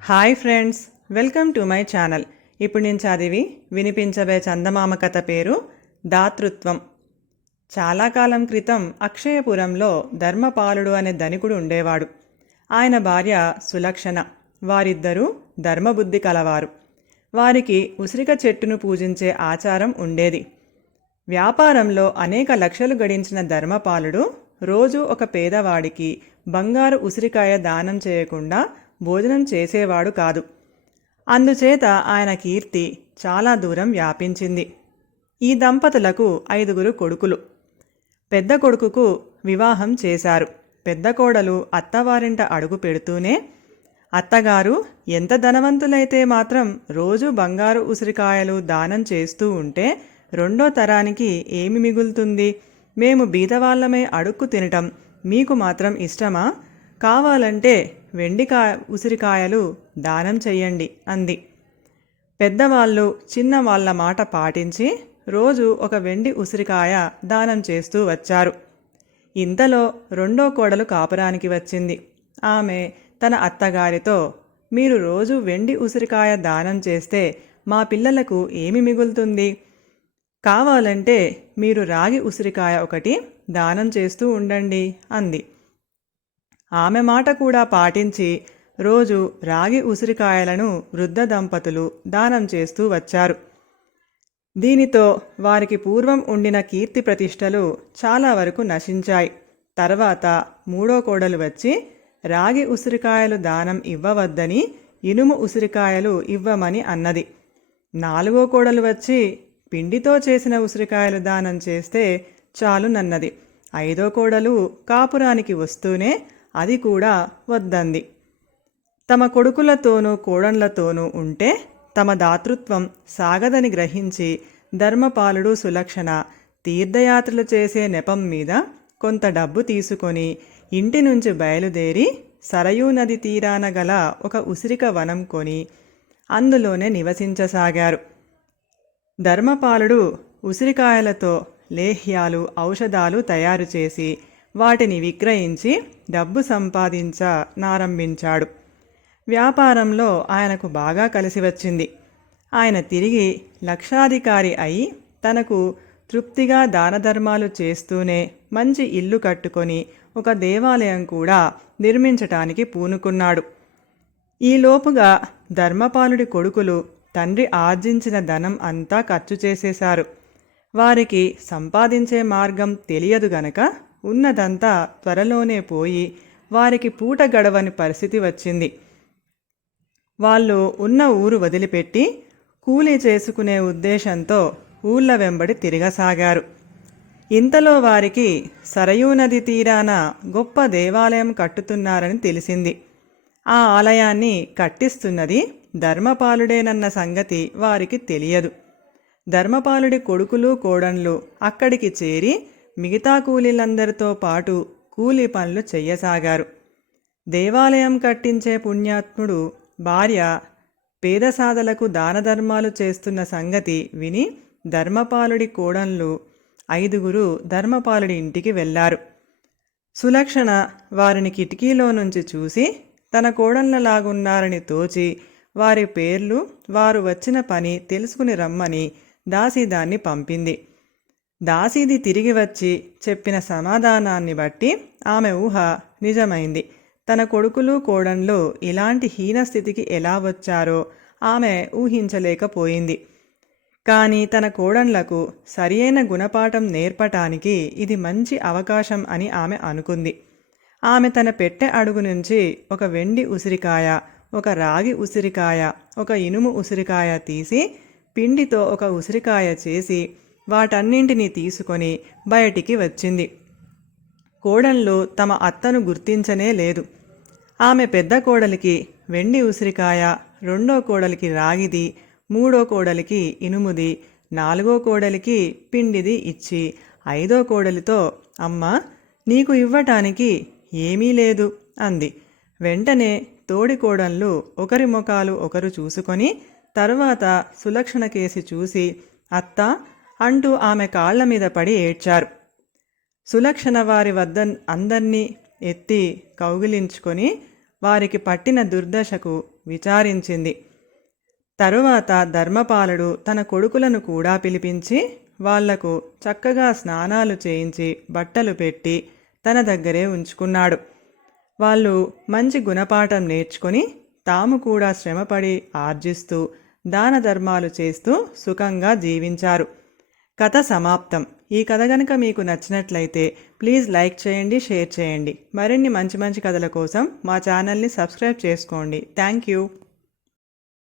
Hi friends, welcome to my channel. ఇప్పుడు నేను చదివి వినిపించబే చందమామ కథ పేరు దాతృత్వం. చాలా కాలం క్రితం అక్షయపురంలో ధర్మపాలుడు అనే ధనికుడు ఉండేవాడు. ఆయన భార్య సులక్షణ. వారిద్దరూ ధర్మబుద్ధి కలవారు. వారికి ఉసిరిక చెట్టును పూజించే ఆచారం ఉండేది. వ్యాపారంలో అనేక లక్షలు గడించిన ధర్మపాలుడు రోజు ఒక పేదవాడికి బంగారు ఉసిరికాయ దానం చేయకుండా భోజనం చేసేవాడు కాదు. అందుచేత ఆయన కీర్తి చాలా దూరం వ్యాపించింది. ఈ దంపతులకు 5 కొడుకులు. పెద్ద కొడుకుకు వివాహం చేశారు. పెద్ద కోడలు అత్తవారింట అడుగు పెడుతూనే, అత్తగారు ఎంత ధనవంతులైతే మాత్రం రోజు బంగారు ఉసిరికాయలు దానం చేస్తూ ఉంటే రెండో తరానికి ఏమి మిగులుతుంది? మేము బీదవాళ్లమే అడుక్కు తినటం మీకు మాత్రం ఇష్టమా? కావాలంటే ఉసిరికాయలు దానం చెయ్యండి అంది. పెద్దవాళ్ళు చిన్నవాళ్ల మాట పాటించి రోజు ఒక వెండి ఉసిరికాయ దానం చేస్తూ వచ్చారు. ఇంతలో రెండో కోడలు కాపురానికి వచ్చింది. ఆమె తన అత్తగారితో, మీరు రోజు వెండి ఉసిరికాయ దానం చేస్తే మా పిల్లలకు ఏమి మిగులుతుంది? కావాలంటే మీరు రాగి ఉసిరికాయ ఒకటి దానం చేస్తూ ఉండండి అంది. ఆమె మాట కూడా పాటించి రోజు రాగి ఉసిరికాయలను వృద్ధ దంపతులు దానం చేస్తూ వచ్చారు. దీనితో వారికి పూర్వం ఉండిన కీర్తి ప్రతిష్టలు చాలా వరకు నశించాయి. తర్వాత మూడో కోడలు వచ్చి రాగి ఉసిరికాయలు దానం ఇవ్వవద్దని ఇనుము ఉసిరికాయలు ఇవ్వమని అన్నది. నాలుగో కోడలు వచ్చి పిండితో చేసిన ఉసిరికాయలు దానం చేస్తే చాలునన్నది. ఐదో కోడలు కాపురానికి వస్తూనే అది కూడా వద్దంది. తమ కొడుకులతోనూ కోడళ్లతోనూ ఉంటే తమ దాతృత్వం సాగదని గ్రహించి ధర్మపాలుడు సులక్షణ తీర్థయాత్రలు చేసే నెపం మీద కొంత డబ్బు తీసుకొని ఇంటి నుంచి బయలుదేరి సరయూ నది తీరాన గల ఒక ఉసిరిక వనం కొని అందులోనే నివసించసాగారు. ధర్మపాలుడు ఉసిరికాయలతో లేహ్యాలు, ఔషధాలు తయారు చేసి వాటిని విక్రయించి డబ్బు సంపాదించనారంభించాడు. వ్యాపారంలో ఆయనకు బాగా కలిసి వచ్చింది. ఆయన తిరిగి లక్షాధికారి అయి తనకు తృప్తిగా దానధర్మాలు చేస్తూనే మంచి ఇల్లు కట్టుకొని ఒక దేవాలయం కూడా నిర్మించటానికి పూనుకున్నాడు. ఈలోపుగా ధర్మపాలుడి కొడుకులు తండ్రి ఆర్జించిన ధనం అంతా ఖర్చు చేసేశారు. వారికి సంపాదించే మార్గం తెలియదు గనక ఉన్నదంతా త్వరలోనే పోయి వారికి పూట గడవని పరిస్థితి వచ్చింది. వాళ్ళు ఉన్న ఊరు వదిలిపెట్టి కూలీ చేసుకునే ఉద్దేశంతో ఊళ్ళ వెంబడి తిరగసాగారు. ఇంతలో వారికి సరయూ నది తీరాన గొప్ప దేవాలయం కట్టుతున్నారని తెలిసింది. ఆ ఆలయాన్ని కట్టిస్తున్నది ధర్మపాలుడేనన్న సంగతి వారికి తెలియదు. ధర్మపాలుడి కొడుకులు కోడన్లు అక్కడికి చేరి మిగతా కూలీలందరితో పాటు కూలీ పనులు చెయ్యసాగారు. దేవాలయం కట్టించే పుణ్యాత్ముడు భార్య పేదసాదలకు దానధర్మాలు చేస్తున్న సంగతి విని ధర్మపాలుడి కోడన్లు 5 ధర్మపాలుడి ఇంటికి వెళ్లారు. సులక్షణ వారిని కిటికీలో నుంచి చూసి తన కోడళ్లలాగున్నారని తోచి వారి పేర్లు, వారు వచ్చిన పని తెలుసుకుని రమ్మని దాసీదాన్ని పంపింది. దాసీది తిరిగి వచ్చి చెప్పిన సమాధానాన్ని బట్టి ఆమె ఊహ నిజమైంది. తన కొడుకులు కోడన్లు ఇలాంటి హీనస్థితికి ఎలా వచ్చారో ఆమె ఊహించలేకపోయింది. కానీ తన కోడన్లకు సరియైన గుణపాఠం నేర్పటానికి ఇది మంచి అవకాశం అని ఆమె అనుకుంది. ఆమె తన పెట్టె అడుగు నుంచి ఒక వెండి ఉసిరికాయ, ఒక రాగి ఉసిరికాయ, ఒక ఇనుము ఉసిరికాయ తీసి పిండితో ఒక ఉసిరికాయ చేసి వాటన్నింటినీ తీసుకొని బయటికి వచ్చింది. కోడళ్ళు తమ అత్తను గుర్తించనే లేదు. ఆమె పెద్ద కోడలికి వెండి ఉసిరికాయ, రెండో కోడలికి రాగిది, మూడో కోడలికి ఇనుముది, నాలుగో కోడలికి పిండిది ఇచ్చి 5వ కోడలితో, అమ్మా నీకు ఇవ్వటానికి ఏమీ లేదు అంది. వెంటనే తోడి కోడళ్ళు ఒకరి ముఖాలు ఒకరు చూసుకొని తరువాత సులక్షణ కేసి చూసి అత్త అంటూ ఆమె కాళ్ల మీద పడి ఏడ్చారు. సులక్షణ వారి వద్ద అందర్నీ ఎత్తి కౌగిలించుకొని వారికి పట్టిన దుర్దశకు విచారించింది. తరువాత ధర్మపాలుడు తన కొడుకులను కూడా పిలిపించి వాళ్లకు చక్కగా స్నానాలు చేయించి బట్టలు పెట్టి తన దగ్గరే ఉంచుకున్నాడు. వాళ్ళు మంచి గుణపాఠం నేర్చుకొని తాము కూడా శ్రమపడి ఆర్జిస్తూ దాన ధర్మాలు చేస్తూ సుఖంగా జీవించారు. కథ సమాప్తం. ఈ కథ గనుక మీకు నచ్చినట్లయితే ప్లీజ్ లైక్ చేయండి, షేర్ చేయండి. మరిన్ని మంచి మంచి కథల కోసం మా ఛానల్ని సబ్స్క్రైబ్ చేసుకోండి. Thank you.